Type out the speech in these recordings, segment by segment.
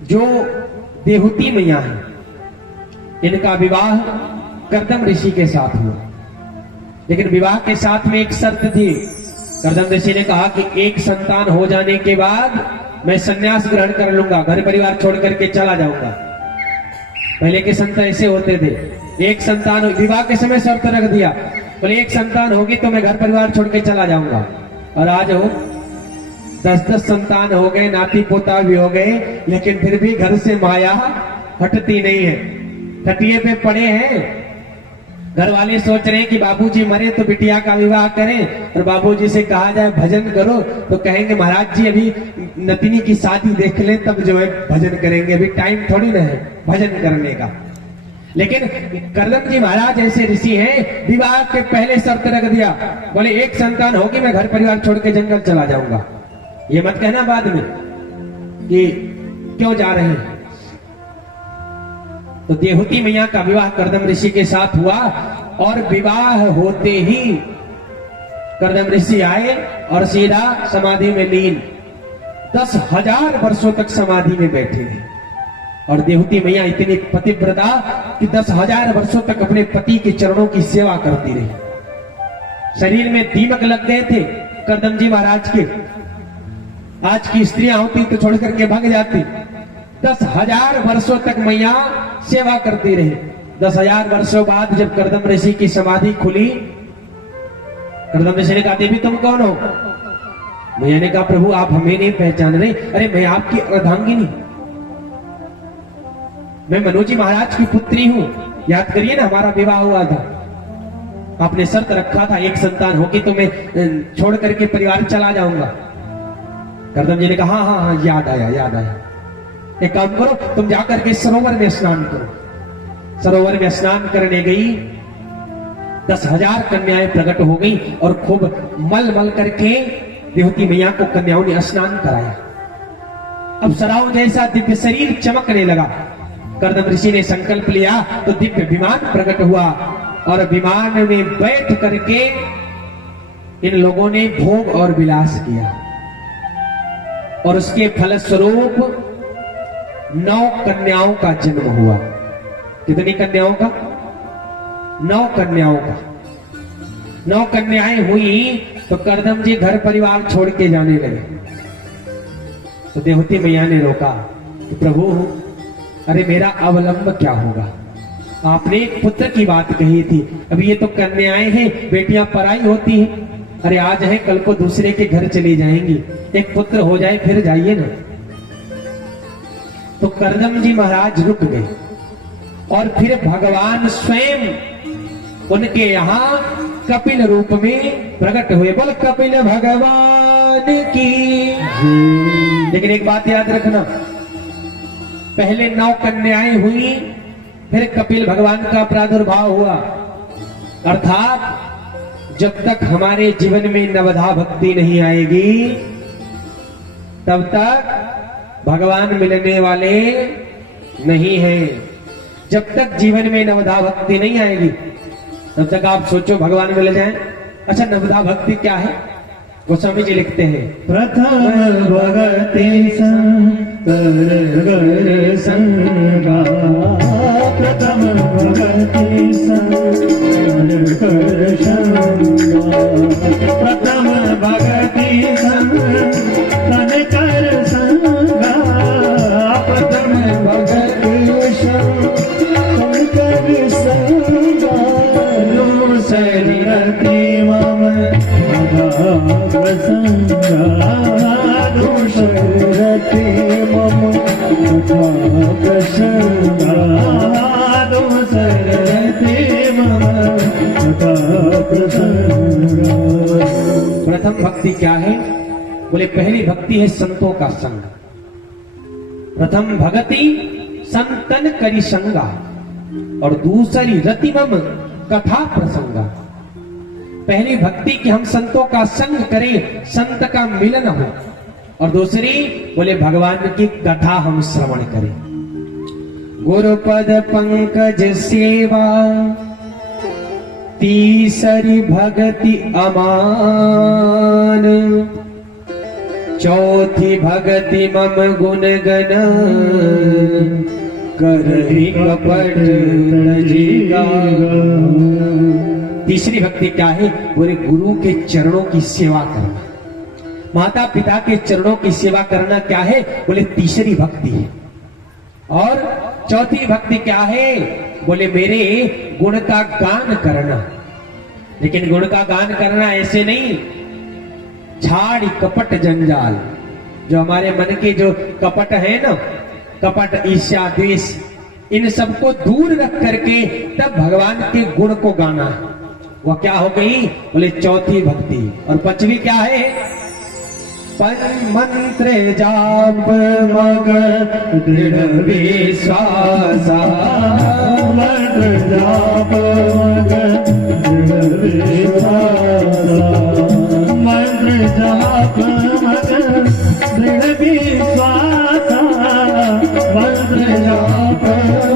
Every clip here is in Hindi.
जो देहूती मैया है, इनका विवाह कर्दम ऋषि के साथ हुआ। लेकिन विवाह के साथ में एक शर्त थी। कर्दम ऋषि ने कहा कि एक संतान हो जाने के बाद मैं संन्यास ग्रहण कर लूंगा, घर परिवार छोड़ करके चला जाऊंगा। पहले के संत ऐसे होते थे, एक संतान, विवाह के समय शर्त रख दिया, बोले एक संतान होगी तो मैं घर परिवार छोड़ के चला जाऊंगा। और आज हो 10-10 संतान हो गए, नाती पोता भी हो गए, लेकिन फिर भी घर से माया हटती नहीं है, खटिए पे पड़े हैं। घर वाले सोच रहे हैं कि बाबूजी मरे तो बिटिया का विवाह करें, और बाबूजी से कहा जाए भजन करो तो कहेंगे महाराज जी अभी नतिनी की शादी देख लें तब जो है भजन करेंगे, अभी टाइम थोड़ी ना है भजन करने का। लेकिन कर्दम जी महाराज ऐसे ऋषि हैं, विवाह के पहले शर्त रख दिया, बोले एक संतान होगी मैं घर परिवार छोड़ के जंगल चला जाऊंगा। ये मत कहना बाद में कि क्यों जा रहे हैं। तो देहूती मैया का विवाह कर्दम ऋषि के साथ हुआ, और विवाह होते ही कर्दम ऋषि आए और सीधा समाधि में लीन 10,000 वर्षों तक समाधि में बैठे हैं। और देहूती मैया इतनी पतिव्रता कि 10,000 वर्षों तक अपने पति के चरणों की सेवा करती रही। शरीर में दीमक लग गए थे कर्दम जी महाराज के, आज की स्त्रियां होती तो छोड़ करके भाग जाती। 10,000 वर्षों तक मैया सेवा करती रही। 10,000 वर्षों बाद जब कर्दम ऋषि की समाधि खुली, कर्दम ऋषि ने कहा देवी तुम कौन हो? मैया ने कहा प्रभु आप हमें नहीं पहचान रहे। अरे मैं आपकी अर्धांगिनी, मैं मनोजी महाराज की पुत्री हूं। याद करिए ना हमारा विवाह हुआ था, आपने शर्त रखा था एक संतान होगी तो मैं छोड़ करके परिवार चला जाऊंगा। कर्दम जी ने कहा हाँ हाँ हाँ याद आया याद आया। एक काम करो तुम जाकर के सरोवर में स्नान करो। सरोवर में स्नान करने गई, 10,000 कन्याएं प्रकट हो गई और खूब मल मल करके देवती मैया को कन्याओं ने स्नान कराया। अब सराव जैसा दिव्य शरीर चमकने लगा। कर्दम ऋषि ने संकल्प लिया तो दिव्य विमान प्रकट हुआ, और विमान में बैठ करके इन लोगों ने भोग और विलास किया, और उसके फलस्वरूप 9 कन्याओं का जन्म हुआ। कितनी कन्याओं का? 9 कन्याओं का। 9 कन्याएं हुई तो कर्दम जी घर परिवार छोड़ के जाने लगे। तो देवती मैया ने रोका कि प्रभु अरे मेरा अवलंब क्या होगा? आपने एक पुत्र की बात कही थी, अभी ये तो कन्याएं हैं, बेटियां पराई होती हैं। अरे आज है कल को दूसरे के घर चली जाएंगी, एक पुत्र हो जाए फिर जाइए ना। तो कर्दम जी महाराज रुक गए, और फिर भगवान स्वयं उनके यहां कपिल रूप में प्रकट हुए। बोल कपिल भगवान की। लेकिन एक बात याद रखना, पहले 9 कन्याएं हुई, फिर कपिल भगवान का प्रादुर्भाव हुआ। अर्थात जब तक हमारे जीवन में नवधा भक्ति नहीं आएगी तब तक भगवान मिलने वाले नहीं हैं। जब तक जीवन में नवधा भक्ति नहीं आएगी तब तक आप सोचो भगवान मिल जाए। अच्छा नवधा भक्ति क्या है? गोस्वामी जी लिखते हैं प्रथम भगति संकर संगा, प्रथम भगति संकर संगा, प्रथम भगति संकर संगा, प्रथम भगति संकर संगा, दूसरी मम प्रसंगा, दूसरती मम प्रसंगा, दूसरती मम प्रसंगा। प्रथम भक्ति क्या है? बोले पहली भक्ति है संतों का संग। प्रथम भगति संतन करी संगा, और दूसरी रतिमम कथा प्रसंगा। पहली भक्ति कि हम संतों का संग करें, संत का मिलन हो, और दूसरी बोले भगवान की कथा हम श्रवण करें। गुरुपद पंकज सेवा, तीसरी भक्ति अमान, चौथी भक्ति मम गुण गण करहि कपट तजीगा। तीसरी भक्ति क्या है? बोले गुरु के चरणों की सेवा करना, माता पिता के चरणों की सेवा करना क्या है? बोले तीसरी भक्ति है। और चौथी भक्ति क्या है? बोले मेरे गुण का गान करना। लेकिन गुण का गान करना ऐसे नहीं, झाड़ी कपट जंजाल, जो हमारे मन के जो कपट है ना, कपट ईर्ष्या द्वेष, इन सबको दूर रख करके तब भगवान के गुण को गाना है। वह क्या हो गई? बोले चौथी भक्ति। और पांचवी क्या है? मंत्र जाप मग दृढ़ विश्वासा, मंत्र जाप मग दृढ़ विश्वासा, मंत्र जाप मग दृढ़ विश्वासा, मंत्र जाप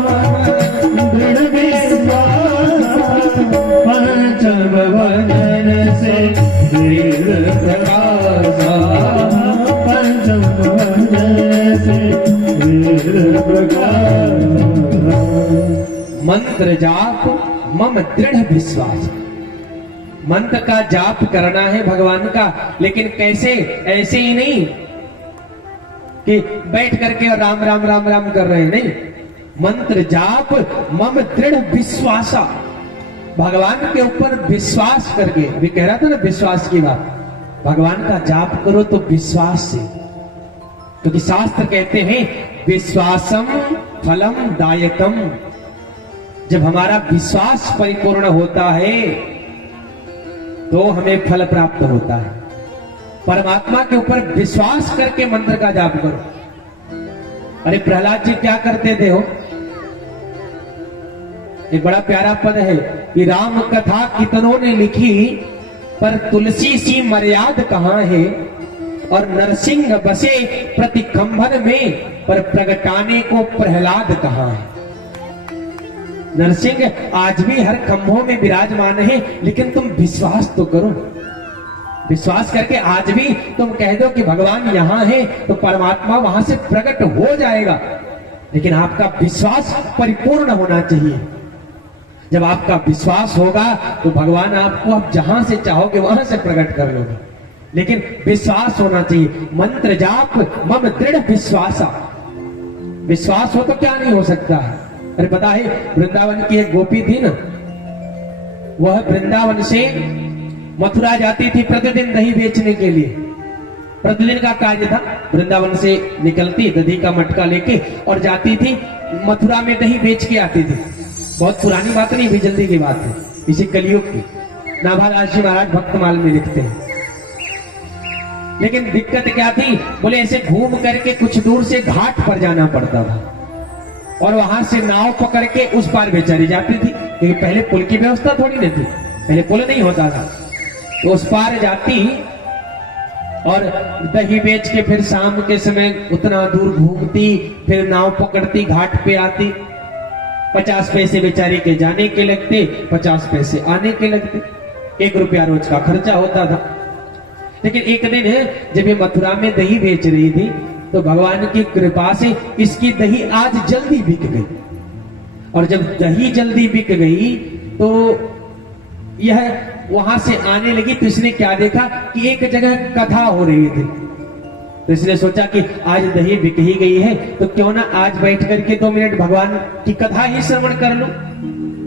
मग दृढ़ विश्वासा, पंचम वदन से दृढ़ प्रकाशा, पंचम वदन से दृढ़ प्रकाशा। मंत्र जाप मम दृढ़ विश्वास। मंत्र का जाप करना है भगवान का, लेकिन कैसे? ऐसे ही नहीं कि बैठ करके और राम राम राम राम कर रहे हैं, नहीं। मंत्र जाप मम दृढ़ विश्वासा, भगवान के ऊपर विश्वास करके। अभी कह रहा था ना विश्वास की बात, भगवान का जाप करो तो विश्वास से, क्योंकि शास्त्र कहते हैं विश्वासम फलम दायकम। जब हमारा विश्वास परिपूर्ण होता है तो हमें फल प्राप्त होता है। परमात्मा के ऊपर विश्वास करके मंत्र का जाप करो। अरे प्रहलाद जी क्या करते थे हो? एक बड़ा प्यारा पद है कि राम कथा कितनों ने लिखी, पर तुलसी सी मर्याद कहां है। और नरसिंह बसे प्रति खंभन में, पर प्रगटाने को प्रहलाद कहां है। नरसिंह आज भी हर खंभों में विराजमान है, लेकिन तुम विश्वास तो करो। विश्वास करके आज भी तुम कह दो कि भगवान यहां है, तो परमात्मा वहां से प्रकट हो जाएगा। लेकिन आपका विश्वास परिपूर्ण होना चाहिए। जब आपका विश्वास होगा तो भगवान आपको आप जहां से चाहोगे वहां से प्रकट कर लोगे, लेकिन विश्वास होना चाहिए। मंत्र जाप मम दृढ़ विश्वासा, विश्वास हो तो क्या नहीं हो सकता है। अरे पता है वृंदावन की एक गोपी थी ना, वह वृंदावन से मथुरा जाती थी प्रतिदिन दही बेचने के लिए। प्रतिदिन का कार्य था, वृंदावन से निकलती दही का मटका लेके और जाती थी मथुरा में दही बेच के आती थी। बहुत पुरानी बात नहीं, भी जल्दी की बात है, इसी कलयुग की। नाभादास जी महाराज भक्तमाल में लिखते हैं। लेकिन दिक्कत क्या थी? बोले ऐसे घूम करके कुछ दूर से घाट पर जाना पड़ता था, और वहां से नाव पकड़ के उस पार बेचारी जाती थी, क्योंकि पहले पुल की व्यवस्था थोड़ी नहीं थी, पहले पुल नहीं होता था। तो उस पार जाती और दही बेच के फिर शाम के समय उतना दूर घूमती, फिर नाव पकड़ती, घाट पे आती। 50 पैसे बेचारी के जाने के लगते, 50 पैसे आने के लगते, 1 रुपया रोज का खर्चा होता था। लेकिन एक दिन जब ये मथुरा में दही बेच रही थी, तो भगवान की कृपा से इसकी दही आज जल्दी बिक गई। और जब दही जल्दी बिक गई तो यह वहां से आने लगी, तो इसने क्या देखा कि एक जगह कथा हो रही थी। तो इसने सोचा कि आज दही बिक ही गई है, तो क्यों ना आज बैठ करके 2 मिनट भगवान की कथा ही श्रवण कर लूं,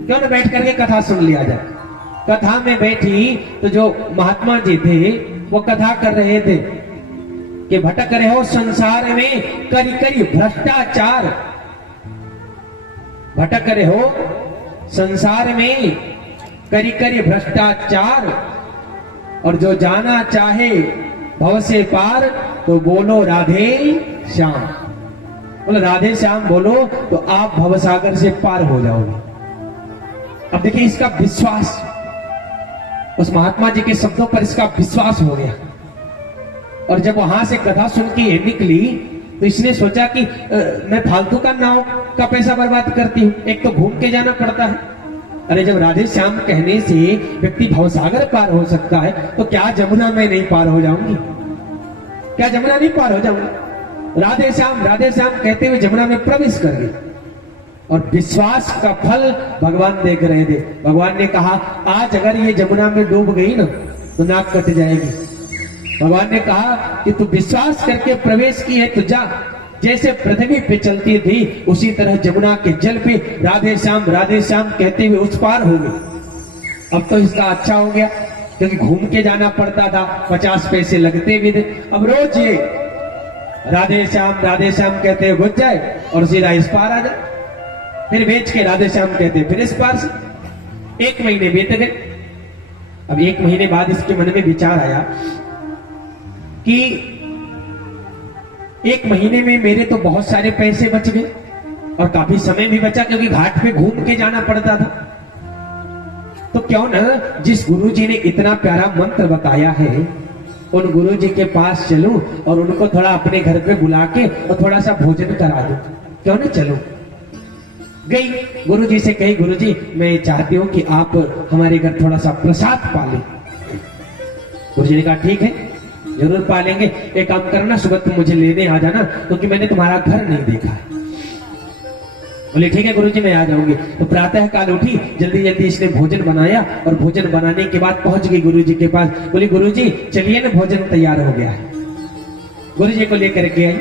क्यों ना बैठ करके कथा सुन लिया जाए। कथा में बैठी तो जो महात्मा जी थे वो कथा कर रहे थे कि भटक रहे हो संसार में करी करी भ्रष्टाचार, भटक रहे हो संसार में करी करी भ्रष्टाचार, और जो जाना चाहे भव से पार तो बोलो राधे श्याम। बोलो राधे श्याम बोलो तो आप भवसागर से पार हो जाओगे। अब देखिए इसका विश्वास, उस महात्मा जी के शब्दों पर इसका विश्वास हो गया। और जब वहां से कथा सुन के ये निकली तो इसने सोचा कि मैं फालतू का नाव का पैसा बर्बाद करती हूँ, एक तो घूम के जाना पड़ता है। अरे जब राधे श्याम कहने से व्यक्ति भवसागर पार हो सकता है, तो क्या जमुना में नहीं पार हो जाऊंगी। क्या जमुना नहीं पार हो जाऊंगा? राधे श्याम कहते हुए जमुना में प्रवेश कर गई। और विश्वास का फल भगवान देख रहे थे। भगवान ने कहा आज अगर ये जमुना में डूब गई ना तो नाक कट जाएगी। भगवान ने कहा कि तू विश्वास करके प्रवेश की है तो जा। जैसे पृथ्वी पे चलती थी उसी तरह जमुना के जल पे राधे श्याम कहते हुए उस पार हो गई। अब तो इसका अच्छा हो गया क्योंकि घूम के जाना पड़ता था, 50 पैसे लगते भी थे। अब रोज ये राधे श्याम कहते हुए घुस जाए और सीधा इस पार आ जाए, फिर बेच के राधे श्याम कहते फिर इस पार से। 1 महीने बीत गए। अब 1 महीने बाद इसके मन में विचार आया कि 1 महीने में मेरे तो बहुत सारे पैसे बच गए और काफी समय भी बचा क्योंकि घाट पे घूम के जाना पड़ता था। तो क्यों न जिस गुरुजी ने इतना प्यारा मंत्र बताया है उन गुरुजी के पास चलूं और उनको थोड़ा अपने घर पे बुला के और थोड़ा सा भोजन करा दूं। क्यों न चलूं? गई गुरुजी से कही गुरुजी मैं चाहती हूं कि आप हमारे घर थोड़ा सा प्रसाद पालें। गुरुजी ने कहा ठीक है जरूर पालेंगे। एक काम करना सुबह तुम मुझे लेने आ जाना क्योंकि मैंने तुम्हारा घर नहीं देखा है। बोले ठीक है गुरुजी मैं आ जाऊंगी। तो प्रातः काल उठी, जल्दी जल्दी इसने भोजन बनाया और भोजन बनाने के बाद पहुंच गई गुरुजी के पास। बोली गुरुजी चलिए ना भोजन तैयार हो गया है। गुरुजी को लेकर के आई,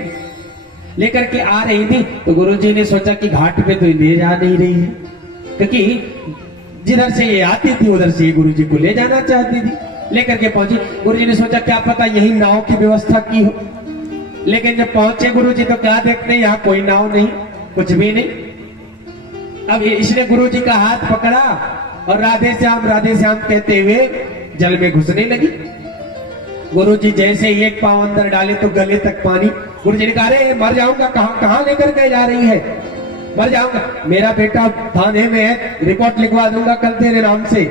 लेकर के आ रही थी तो गुरुजी ने सोचा कि घाट पे तो ले जा नहीं रही है क्योंकि जिधर से ये आती थी उधर से गुरुजी को ले जाना चाहती थी। लेकर के पहुंची। गुरुजी ने सोचा क्या पता यही नाव की व्यवस्था की हो, लेकिन जब पहुंचे गुरुजी तो क्या देखते हैं यहाँ कोई नाव नहीं, कुछ भी नहीं। अब इसने गुरुजी का हाथ पकड़ा और राधे श्याम कहते हुए जल में घुसने लगी। गुरुजी जैसे ही एक पांव अंदर डाले तो गले तक पानी। गुरुजी ने कहा अरे मर जाऊंगा, कहां लेकर के जा रही है? मर जाऊंगा, मेरा बेटा थाने में है, रिपोर्ट लिखवा दूंगा कल तेरे नाम से।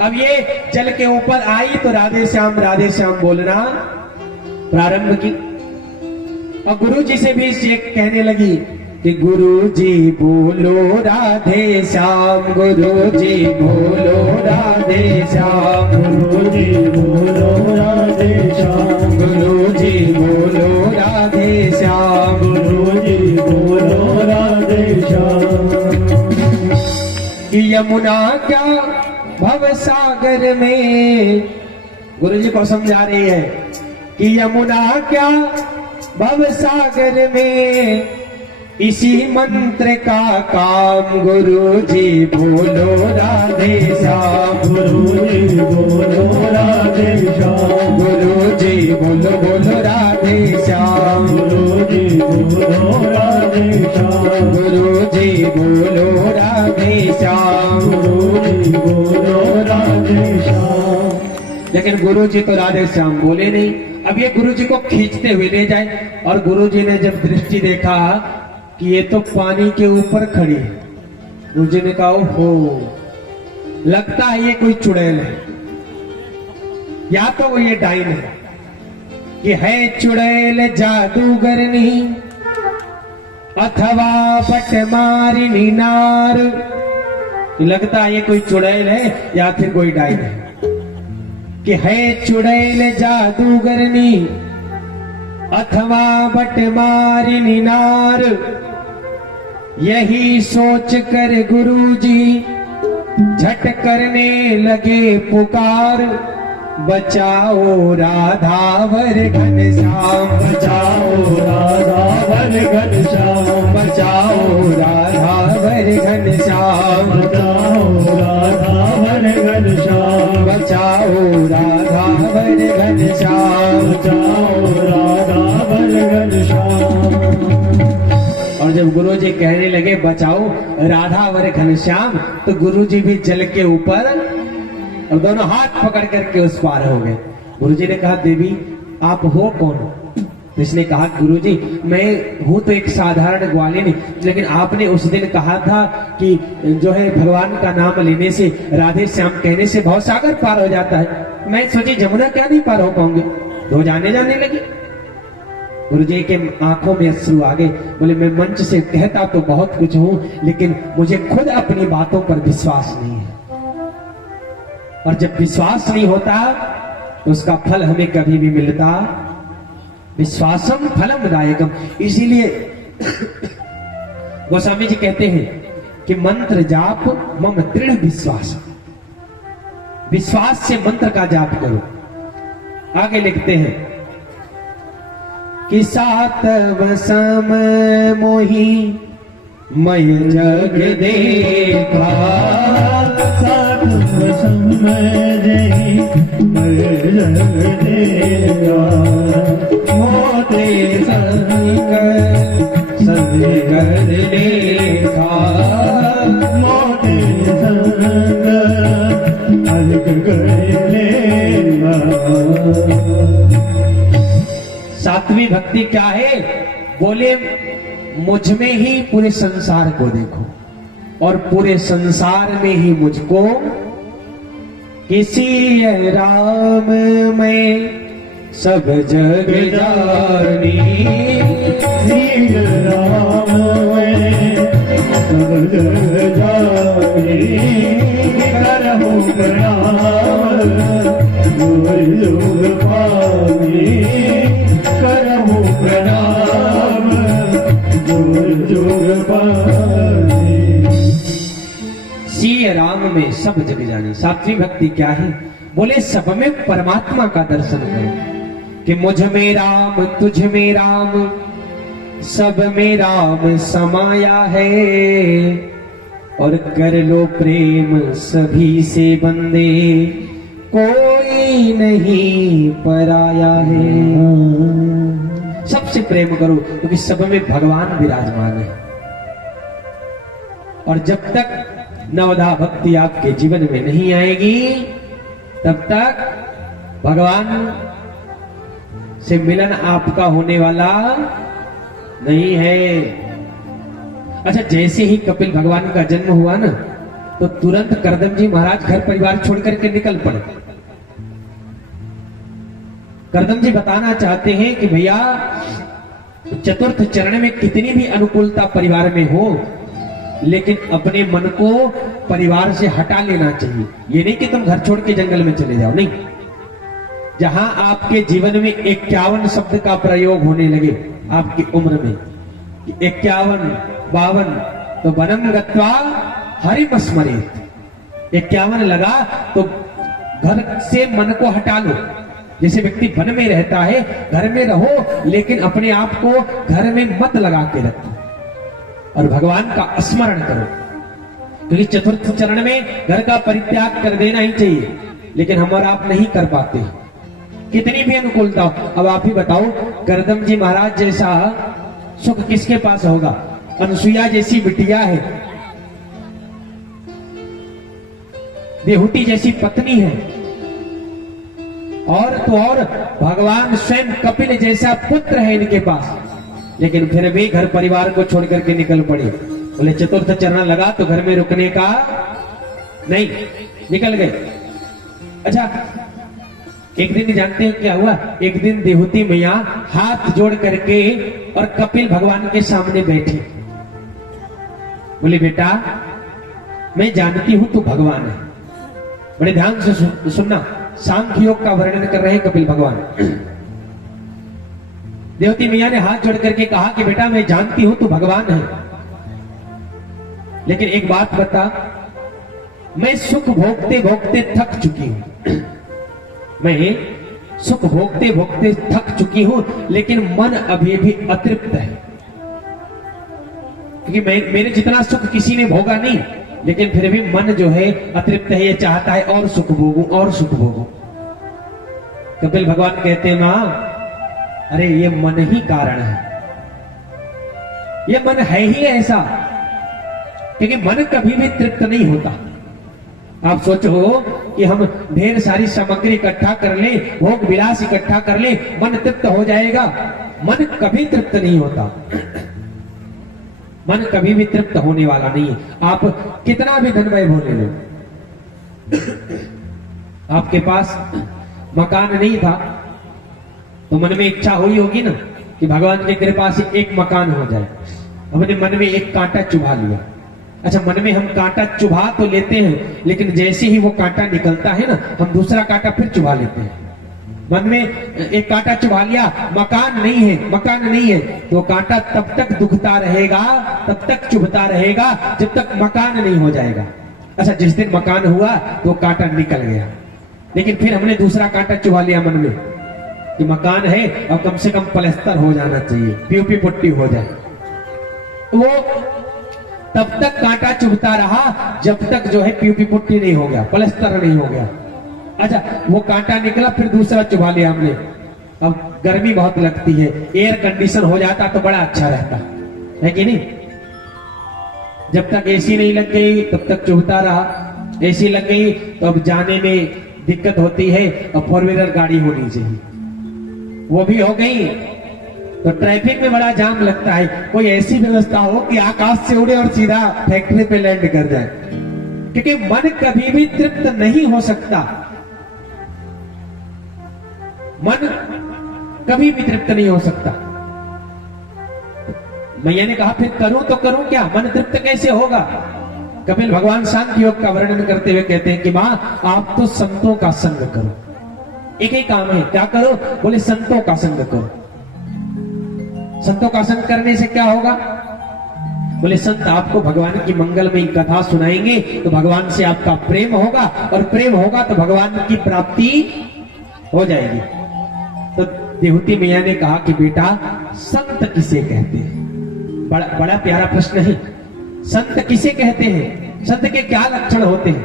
अब ये जल के ऊपर आई तो राधे श्याम बोलना प्रारंभ की और गुरुजी से भी ये कहने लगी कि गुरुजी बोलो राधे श्याम, गुरुजी बोलो राधे श्याम, गुरुजी बोलो राधे श्याम, गुरुजी बोलो राधे श्याम, गुरुजी बोलो राधे श्याम। यमुना क्या भव सागर में, गुरुजी को समझा रही है कि यमुना क्या भव सागर में इसी मंत्र का काम, गुरुजी बोलो राधे श्याम, गुरुजी बोलो राधे श्याम, गुरुजी बोलो राधे श्याम, गुरुजी बोलो राधे श्याम, गुरुजी बोलो राधे श्याम, गुरुजी बोलो राधे श्याम। लेकिन गुरुजी तो राधे श्याम बोले नहीं। अब ये गुरुजी को खींचते हुए ले जाए और गुरुजी ने जब दृष्टि देखा कि ये तो पानी के ऊपर खड़ी है, गुरुजी ने कहा ओहो लगता है ये कोई चुड़ैल है, या तो वो ये डाइन है कि है चुड़ैल जादूगरनी अथवा पटमारिनी नार। लगता है ये कोई चुड़ैल है या फिर कोई डाइन है कि है चुड़ैल जादूगरनी अथवा बटमारिनी नार। यही सोच कर गुरुजी झट करने लगे पुकार, बचाओ राधावर घनश्याम, बचाओ राधावर घनश्याम, बचाओ राधावर घनश्याम, बचाओ राधावर घनश्याम, बचाओ राधावर घनश्याम, बचाओ राधावर घनश्याम। और जब गुरुजी कहने लगे बचाओ राधावर घनश्याम तो गुरुजी भी जल के ऊपर और दोनों हाथ पकड़ करके उस पार हो गए। गुरुजी ने कहा देवी आप हो कौन? तो इसने कहा गुरुजी मैं हूं तो एक साधारण ग्वालिनी, लेकिन आपने उस दिन कहा था कि जो है भगवान का नाम लेने से राधे श्याम कहने से भव सागर पार हो जाता है। मैं सोची जमुना क्या नहीं पार हो पाऊंगी, तो जाने लगी। गुरुजी के आंखों में अश्रु आ गए। बोले मैं मंच से कहता तो बहुत कुछ हूं लेकिन मुझे खुद अपनी बातों पर विश्वास नहीं है, और जब विश्वास नहीं होता तो उसका फल हमें कभी भी मिलता विश्वासम फलम दायकम। इसीलिए गोस्वामी जी कहते हैं कि मंत्र जाप मम दृढ़ विश्वास, विश्वास से मंत्र का जाप करो। आगे लिखते हैं कि सातव सम मोही मय जग देखा, सातव सम जही मय जग देखा, मोते संग संग देखा, मोटे संग अलग गए। सातवीं भक्ति क्या है? बोले मुझ में ही पूरे संसार को देखो और पूरे संसार में ही मुझको, किसी राम में सब जग जानी, श्री राम में सब जग जानी, करहु प्रणाम गुरु योग पानी, करहु प्रणाम गुरु योग पानी। सिय राम में सब जग जानी। सातवीं भक्ति क्या है? बोले सब में परमात्मा का दर्शन करो कि मुझ में राम तुझ में राम सब में राम समाया है, और कर लो प्रेम सभी से बंदे कोई नहीं पराया है। सबसे प्रेम करो क्योंकि सब में भगवान विराजमान है। और जब तक नवधा भक्ति आपके जीवन में नहीं आएगी तब तक भगवान से मिलन आपका होने वाला नहीं है। अच्छा, जैसे ही कपिल भगवान का जन्म हुआ ना तो तुरंत करदम जी महाराज घर परिवार छोड़ करके निकल पड़े। करदम जी बताना चाहते हैं कि भैया चतुर्थ चरण में कितनी भी अनुकूलता परिवार में हो, लेकिन अपने मन को परिवार से हटा लेना चाहिए। ये नहीं कि तुम घर छोड़ के जंगल में चले जाओ, नहीं। जहां आपके जीवन में 51 शब्द का प्रयोग होने लगे आपकी उम्र में, 51 52, तो वनम गत्वा हरिम स्मरेत। 51 लगा तो घर से मन को हटा लो। जैसे व्यक्ति वन में रहता है, घर में रहो लेकिन अपने आप को घर में मत लगा के रखो और भगवान का स्मरण करो। क्योंकि चतुर्थ चरण में घर का परित्याग कर देना ही चाहिए, लेकिन हम और आप नहीं कर पाते कितनी भी अनुकूलता हो। अब आप ही बताओ, करदम जी महाराज जैसा सुख किसके पास होगा? अनसुईया जैसी बिटिया है, देहूटी जैसी पत्नी है, और तो और भगवान स्वयं कपिल जैसा पुत्र है इनके पास, लेकिन फिर भी घर परिवार को छोड़ करके निकल पड़े। बोले चतुर्थ चरण लगा तो घर में रुकने का नहीं, निकल गए। अच्छा, एक दिन जानते हैं क्या हुआ? एक दिन देहूती मैया हाथ जोड़ करके और कपिल भगवान के सामने बैठी। बोले बेटा, मैं जानती हूं तू भगवान है। बड़े ध्यान से सुनना, सांख्य योग का वर्णन कर रहे हैं कपिल भगवान। देवती मैया ने हाथ जोड़ करके कहा कि बेटा मैं जानती हूं तू भगवान है, लेकिन एक बात बता, मैं सुख भोगते भोगते थक चुकी हूं। मैं सुख भोगते भोगते थक चुकी हूं, लेकिन मन अभी भी अतृप्त है। क्योंकि मेरे जितना सुख किसी ने भोगा नहीं, लेकिन फिर भी मन जो है अतृप्त है, ये चाहता है और सुख भोगूं और सुख भोगूं। कपिल भगवान कहते हैं मां, अरे ये मन ही कारण है, ये मन है ही ऐसा, क्योंकि मन कभी भी तृप्त नहीं होता। आप सोचो कि हम ढेर सारी सामग्री इकट्ठा कर लें, भोग विलास इकट्ठा कर लें, मन तृप्त हो जाएगा? मन कभी तृप्त नहीं होता। मन कभी भी तृप्त होने वाला नहीं है। आप कितना भी धन वैभव ले लो, आपके पास मकान नहीं था तो मन में इच्छा हुई होगी ना कि भगवान की कृपा से एक मकान हो जाए। हमने मन में एक कांटा चुभा लिया। अच्छा, मन में हम कांटा चुभा तो लेते हैं, लेकिन जैसे ही वो कांटा निकलता है ना, हम दूसरा कांटा फिर चुभा लेते हैं। मन में एक कांटा चुभा लिया, मकान नहीं है, मकान नहीं है, तो कांटा तब तक दुखता रहेगा, तब तक चुभता रहेगा जब तक मकान नहीं हो जाएगा। अच्छा, जिस दिन मकान हुआ तो कांटा निकल गया, लेकिन फिर हमने दूसरा कांटा चुभा लिया मन में कि मकान है और कम से कम प्लास्टर हो जाना चाहिए, पीओपी पुट्टी हो जाए। वो तब तक कांटा चुभता रहा जब तक जो है पीओपी पुट्टी नहीं हो गया, प्लास्टर नहीं हो गया। अच्छा, वो कांटा निकला, फिर दूसरा चुभा लिया हमने। अब गर्मी बहुत लगती है, एयर कंडीशन हो जाता तो बड़ा अच्छा रहता है कि नहीं। जब तक एसी नहीं लग गई तब तक चुभता रहा, एसी लग गई तो अब जाने में दिक्कत होती है और 4 व्हीलर गाड़ी होनी चाहिए, वो भी हो गई तो ट्रैफिक में बड़ा जाम लगता है। कोई ऐसी व्यवस्था हो कि आकाश से उड़े और सीधा फैक्ट्री पे लैंड कर जाए, क्योंकि मन कभी भी तृप्त नहीं हो सकता, मन कभी भी तृप्त नहीं हो सकता। मैया ने कहा फिर करूं तो करूं क्या, मन तृप्त कैसे होगा। कपिल भगवान सांख्य योग का वर्णन करते हुए कहते हैं कि मां आप तो संतों का संग करो, एक ही काम है, क्या करो, बोले संतों का संग करो। संतों का संग करने से क्या होगा, बोले संत आपको भगवान की मंगलमयी कथा सुनाएंगे तो भगवान से आपका प्रेम होगा, और प्रेम होगा तो भगवान की प्राप्ति हो जाएगी। तो देवती मैया ने कहा कि बेटा संत किसे कहते हैं, बड़ा प्यारा प्रश्न है। संत किसे कहते हैं, संत के क्या लक्षण होते हैं।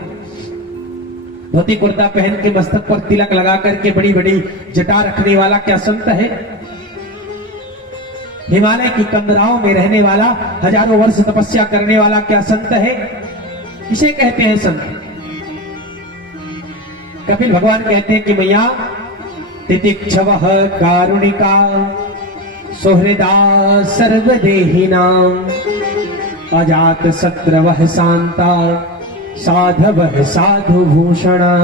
धोती कुर्ता पहन के मस्तक पर तिलक लगा करके बड़ी बड़ी जटा रखने वाला क्या संत है। हिमालय की कंदराओं में रहने वाला, हजारों वर्ष तपस्या करने वाला क्या संत है, किसे कहते हैं संत। कपिल भगवान कहते हैं कि मैया तितिक्षवः कारुणिका सुहृदा सर्वदेहिनां अजात शत्रवः शांता साधवः साधुभूषणा।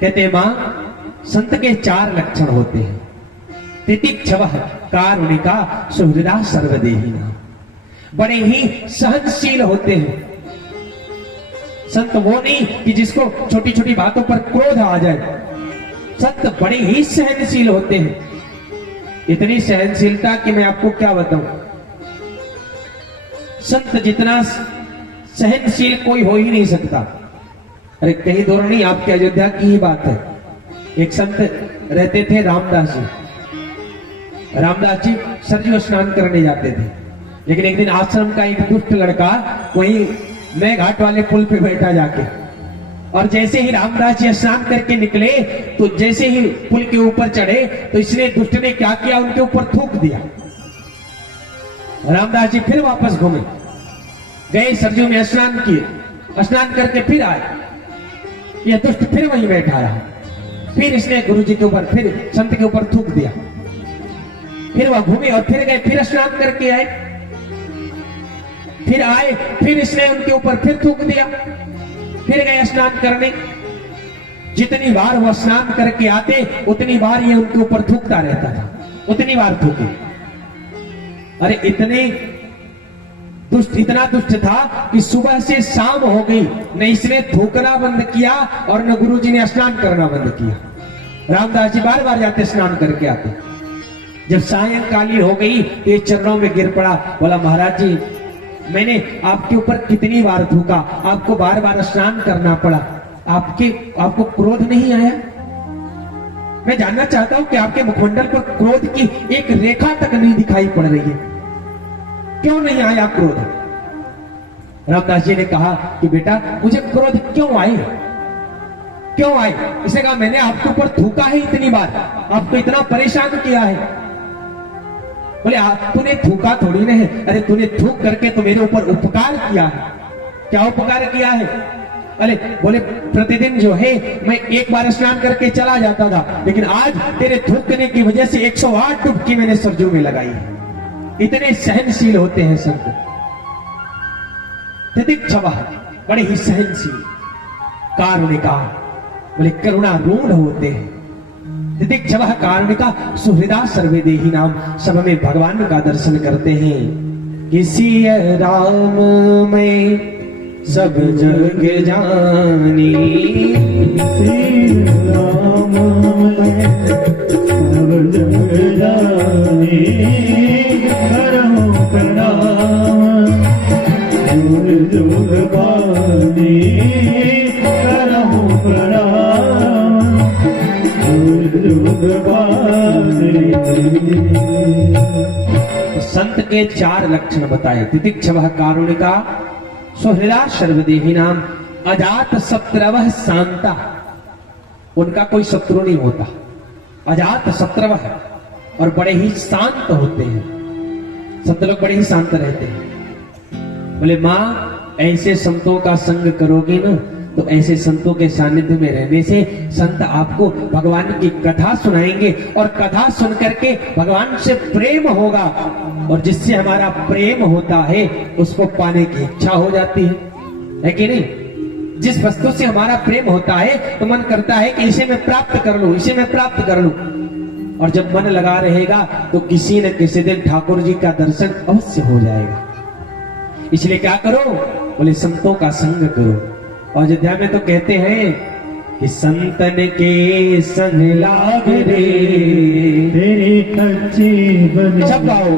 कहते मां संत के 4 लक्षण होते हैं। तितिक्षवः कारुणिका सुहृदा सर्वदेहिनां, बड़े ही सहनशील होते हैं। संत वो नहीं कि जिसको छोटी छोटी बातों पर क्रोध आ जाए, संत बड़े ही सहनशील होते हैं। इतनी सहनशीलता कि मैं आपको क्या बताऊं, संत जितना सहनशील कोई हो ही नहीं सकता। अरे कहीं दूर नहीं, आपके अयोध्या की ही बात है। एक संत रहते थे रामदास जी। रामदास जी सरयू स्नान करने जाते थे, लेकिन एक दिन आश्रम का एक दुष्ट लड़का वहीं नए घाट वाले पुल पे बैठा जाके, और जैसे ही रामदास जी स्नान करके निकले तो जैसे ही पुल के ऊपर चढ़े तो इसने दुष्ट ने क्या किया, उनके ऊपर थूक दिया। रामदास जी फिर वापस घूमे, गए सरयू में स्नान किए, स्नान करके फिर आए, यह दुष्ट फिर वहीं बैठा रहा। फिर इसने गुरु जी के ऊपर, फिर संत के ऊपर थूक दिया। फिर वह घूमे और फिर गए, फिर स्नान करके आए, फिर आए, फिर इसने उनके ऊपर फिर थूक दिया। फिर गए स्नान करने। जितनी बार वह स्नान करके आते उतनी बार ये उनके ऊपर थूकता रहता था, उतनी बार थूके। अरे इतना दुष्ट था कि सुबह से शाम हो गई, न इसने थूकना बंद किया और न गुरुजी ने स्नान करना बंद किया। रामदास जी बार बार जाते, स्नान करके आते। जब सायंकालीन हो गई तो ये चरणों में गिर पड़ा, बोला महाराज जी मैंने आपके ऊपर कितनी बार थूका, आपको बार बार स्नान करना पड़ा, आपको क्रोध नहीं आया। मैं जानना चाहता हूं कि आपके मुखमंडल पर क्रोध की एक रेखा तक नहीं दिखाई पड़ रही है, क्यों नहीं आया क्रोध। रामदास जी ने कहा कि बेटा मुझे क्रोध क्यों आए, क्यों आए। इसने कहा मैंने आपके ऊपर थूका है इतनी बार, आपको इतना परेशान किया है। बोले तूने थूका थोड़ी नहीं, अरे तूने थूक करके तो मेरे ऊपर उपकार किया है। क्या उपकार किया है। अरे बोले प्रतिदिन जो है मैं एक बार स्नान करके चला जाता था, लेकिन आज तेरे थूकने की वजह से 108 डुबकी मैंने सरजू में लगाई है। इतने सहनशील होते हैं संत। तितिक्षवः बड़े ही सहनशील, कारुणिका बोले करुणा रूढ़ होते हैं। तितिक्षवः कारुणिका सुहृदा सर्वदेहिनां, सब में भगवान का दर्शन करते हैं। किसी राम में सब जग जानी, श्री राम नाम है सब जग जाने करो प्रणाम जुग जुग पानी करो प्रणाम जुग जुग पानी। संत के 4 लक्षण बताए। तितिक्षवः कारुणिका, सुहृदा सर्वदेही नाम, अजात शत्रवः शांता। उनका कोई शत्रु नहीं होता, अजात शत्रवः, और बड़े ही शांत होते हैं। संत लोग बड़े ही शांत रहते हैं। बोले माँ, ऐसे संतों का संग करोगे ना तो ऐसे संतों के सानिध्य में रहने से संत आपको भगवान की कथा सुनाएंगे, और कथा सुन करके भगवान से प्रेम होगा, और जिससे हमारा प्रेम होता है उसको पाने की इच्छा हो जाती है कि नहीं? जिस वस्तु से हमारा प्रेम होता है तो मन करता है कि इसे मैं प्राप्त कर लूं, इसे मैं प्राप्त कर लूं। और जब मन लगा रहेगा तो किसी न किसी दिन ठाकुर जी का दर्शन अवश्य हो जाएगा। इसलिए क्या करो? बोले संतों का संग करो। और अयोध्या में तो कहते हैं कि संतन के संग लाग रे, तेरी अच्छी बने सब गाओ।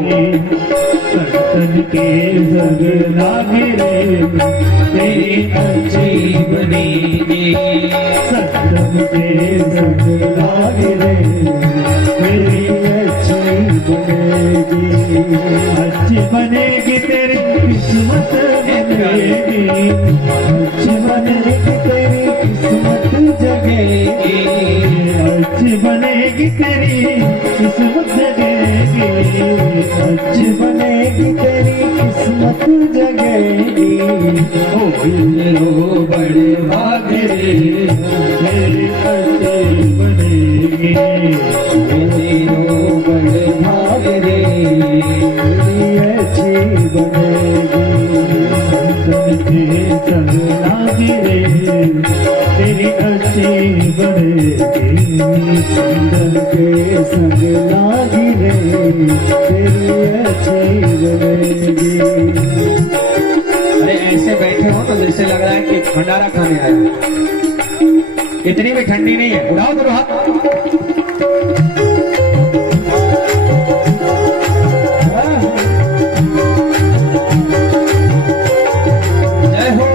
संतन के संग लाग रे, तेरी अच्छी बनेगी। संतन के संग लाग रे, तेरी अच्छी बनेगी। अच्छी बनेगी तेरी किस्मत बनेगी, अच्छी बनेगी तेरी किस्मत जगेगी। अच्छी बनेगी तेरी किस्मत जगेगी, अच्छी बनेगी तेरी किस्मत जगेगी। ओ हीरो बड़े भाग रे, तेरी अच्छी बनेगी। हीरो बड़े भाग रे, तेरी अच्छी बनेगी। संतन के संग लागी रे, तेरी अच्छी बनेगी। संतन के संग लागी रे, तेरी अच्छी बनेगी। अरे ऐसे बैठे हो तो जैसे लग रहा है कि भंडारा खाने आए हो। इतनी भी ठंडी नहीं है, उड़ाओ तो हाथ। जय हो।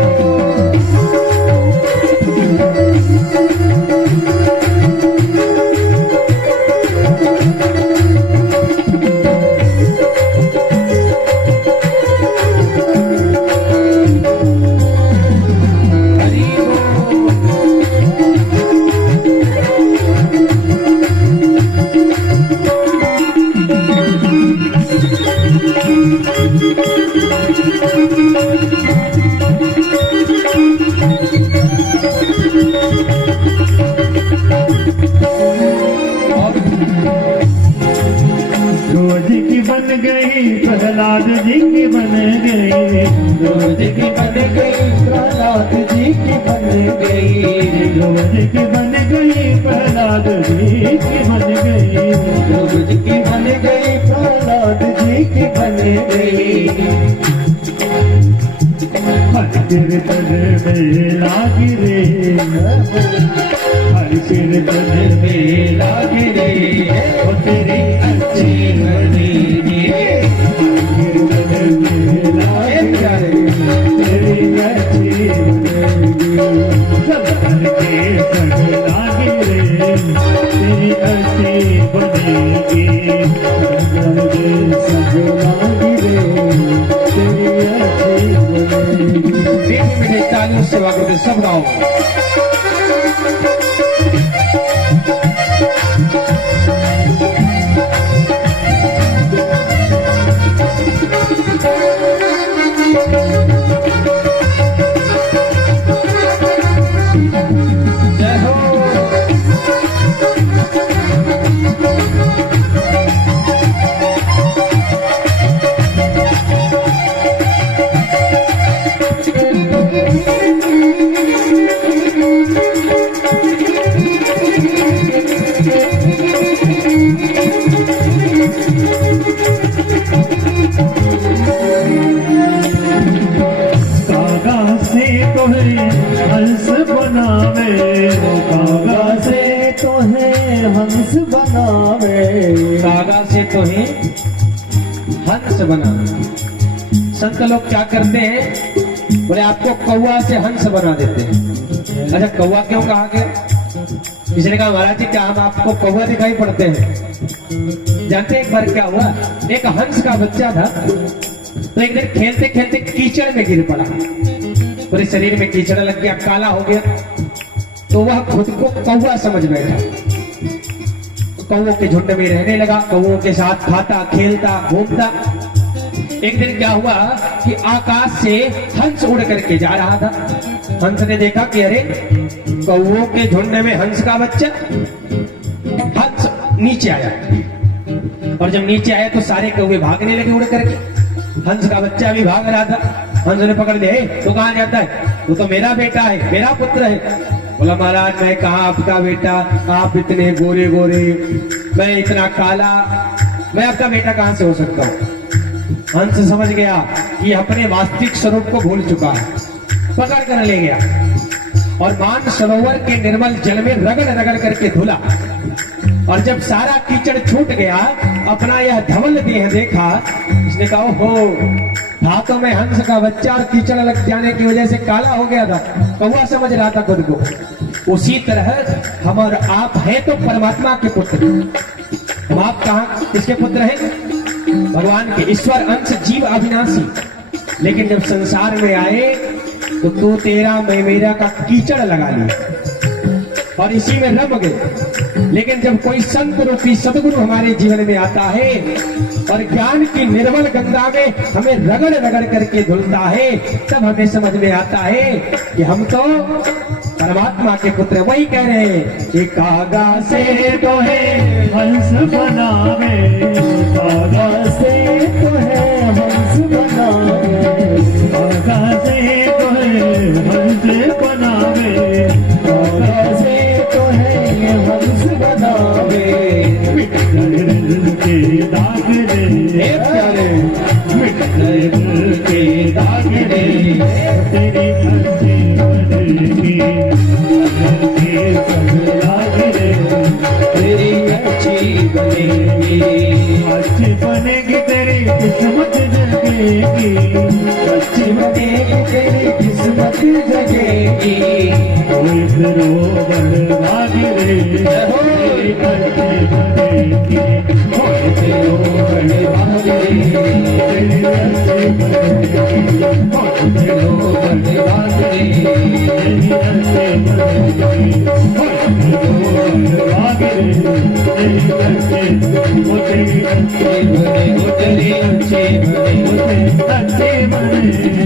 रोज की बन गई प्रहलाद जी की बन गई, रोज की बन गई प्रहलाद जी की बन गई। रोज की बन गई प्रहलाद जी की बन गई, रोज की बन गई प्रहलाद जी की बन गई। हर कीर्तन में लागी रे, हर कीर्तन में लागी रे, वो तेरी अच्छी बनेगी। हर कीर्तन में लागी रे, तेरी अच्छी बनेगी। संतन के संग लागी रे, तेरी अच्छी बनेगी। संतन के संग लागी रे, तेरी अच्छी बनेगी। 3 मिनट तालियों से सेवा करते सब गाओ। हंस बना। संत लोग क्या करते हैं, बोले आपको कौवा से हंस बना देते हैं। अच्छा कौवा क्यों कहा गया? किसी ने कहा महाराज जी क्या हम आपको कौवा दिखाई पड़ते हैं? जानते हैं एक बार क्या हुआ, एक हंस का बच्चा था, तो एक दिन खेलते खेलते कीचड़ में गिर पड़ा, पूरे शरीर में कीचड़ लग गया, काला हो गया, तो वह खुद को कौवा समझ बैठा। कौवों के झुंड में रहने लगा, कौवों के साथ खाता खेलता घूमता। एक दिन क्या हुआ कि आकाश से हंस उड़ करके जा रहा था। हंस ने देखा कि अरे कौवों के झुंड में हंस का बच्चा। हंस नीचे आया, और जब नीचे आया तो सारे कौवे भागने लगे उड़ करके। हंस का बच्चा भी भाग रहा था। हंस ने पकड़ लिया, तो कहाँ जाता है? वो तो मेरा बेटा है, मेरा पुत्र है। बोला महाराज मैं कहा आपका बेटा, आप इतने गोरे गोरे, मैं इतना काला, मैं आपका बेटा कहां से हो सकता हूं? हंस समझ गया कि अपने वास्तविक स्वरूप को भूल चुका है, पकड़ कर ले गया और मान सरोवर के निर्मल जल में रगड़ रगड़ करके धुला। और जब सारा कीचड़ छूट गया, अपना यह धवल देह देखा, इसने कहा ओहो, था तो मैं हंस का बच्चा और कीचड़ लग जाने की वजह से काला हो गया था, कौवा समझ रहा था खुद को। उसी तरह हम और आप हैं तो परमात्मा के पुत्र। हम आप कहाँ किसके पुत्र हैं? भगवान के, ईश्वर अंश जीव अविनाशी। लेकिन जब संसार में आए तो तू तेरा मैं मेरा का कीचड़ लगा लिया और इसी में रम गए। लेकिन जब कोई संत रूपी सदगुरु हमारे जीवन में आता है और ज्ञान की निर्मल गंगा में हमें रगड़ रगड़ करके धुलता है, तब हमें समझ में आता है कि हम तो परमात्मा के पुत्र। वही कह रहे हैं कि कागा से तो है हंस बनावे, कागा से तो है हंस बनावे, कागा से तो है हंस बनावे, कागा से तो है हंस बनावे। मिट गए दिल के दाग रे, मिट गए दिल के दाग रे, तेरी अच्छी बनेगी, तेरी सब लाग रे, तेरी अच्छी बनेगी, अच्छी बनेगी तेरी किस्मत जगेगी, अच्छी बनेगी तेरी किस्मत जगेगी। कोई फिरो बलवाग रे, तेरी अच्छी बनेगी, कोई फिरो बलवाग रे, तेरी अच्छी बनेगी, कोई फिरो बलवाग रे, तेरी अच्छी बनेगी, कोई फिरो बलवाग रे, तेरी अच्छी, वो तेरी अच्छी बने, वो तेरी अच्छी बने, वो तेरी अच्छी बने।